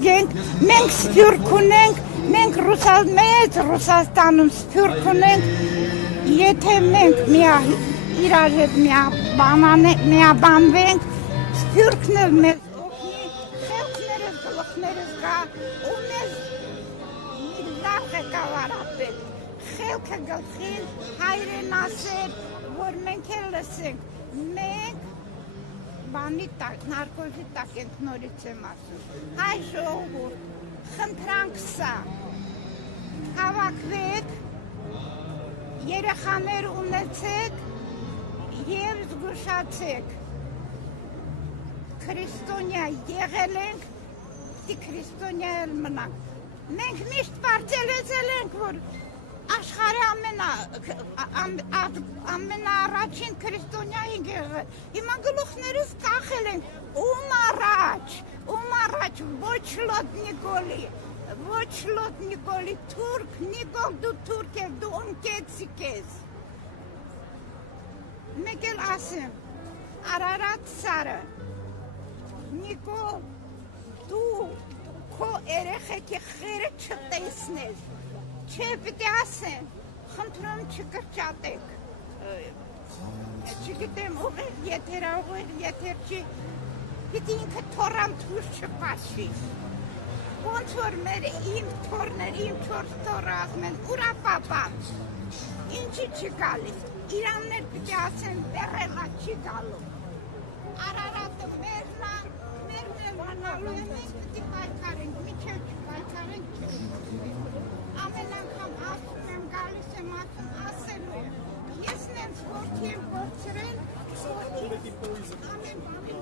ազգենք, մենք սփյուռք ունենք, մենք մեծ Ռուսաստանում սփյուռք ունենք, եթե մենք իրար հետ միաբանվենք, սփյուռքն էլ մեզ օգնի, խելքներս գլուխներս գա, ու մեզ լավ ղեկավարապետ, խելքը գլխին, հայրեն ասել, որ մենք էլ լսենք, մենք բանի տակ, նարկոզի տակ ենք նորից եմ ասում, հայ ժողովուրդ, խնդրանք սա, հավաքվեք, երեխաներ ունեցեք և զգուշացեք, քրիստոնյա եղել ենք, պիտի քրիստոնյա էլ մնանք, մենք միշտ պարտելեցել ենք, որ աշխարհի ամենաառաջին քրիստոնյային եղել, հիմա գլուխներս կախել ենք, ում առաջ, ոչ Լոտ Նիկոլի, թուրք, Նիկոլ դու թուրք ես, դու ընկեցիկ ես, մեկ էլ ասեմ, Արարատ Սարը, Նիկոլ, դու քո երեխեքի խերը չտեսնես, չէ, պիտի ասեմ, խնդրում չկրճատեք, չգիտեմ ուղիղ եթերա, եթեր չի, պիտի ինքը թորան թուր չպաչի, ոնց որ իմ թորներ, իմ չորս թորը ասում են, ուրա պապան, ինչի չի գալիս, իրաններ պիտի ասեն, բերելա չի գալու, Արարատը մերն է, մերն էլ մնալու է, մենք պիտի պայքարենք, միջև չպայքարենք չէ, ամեն անգամ ասում եմ, գալիս եմ ասելու եմ, ես նենց որդի եմ գործրել, ամեն բանին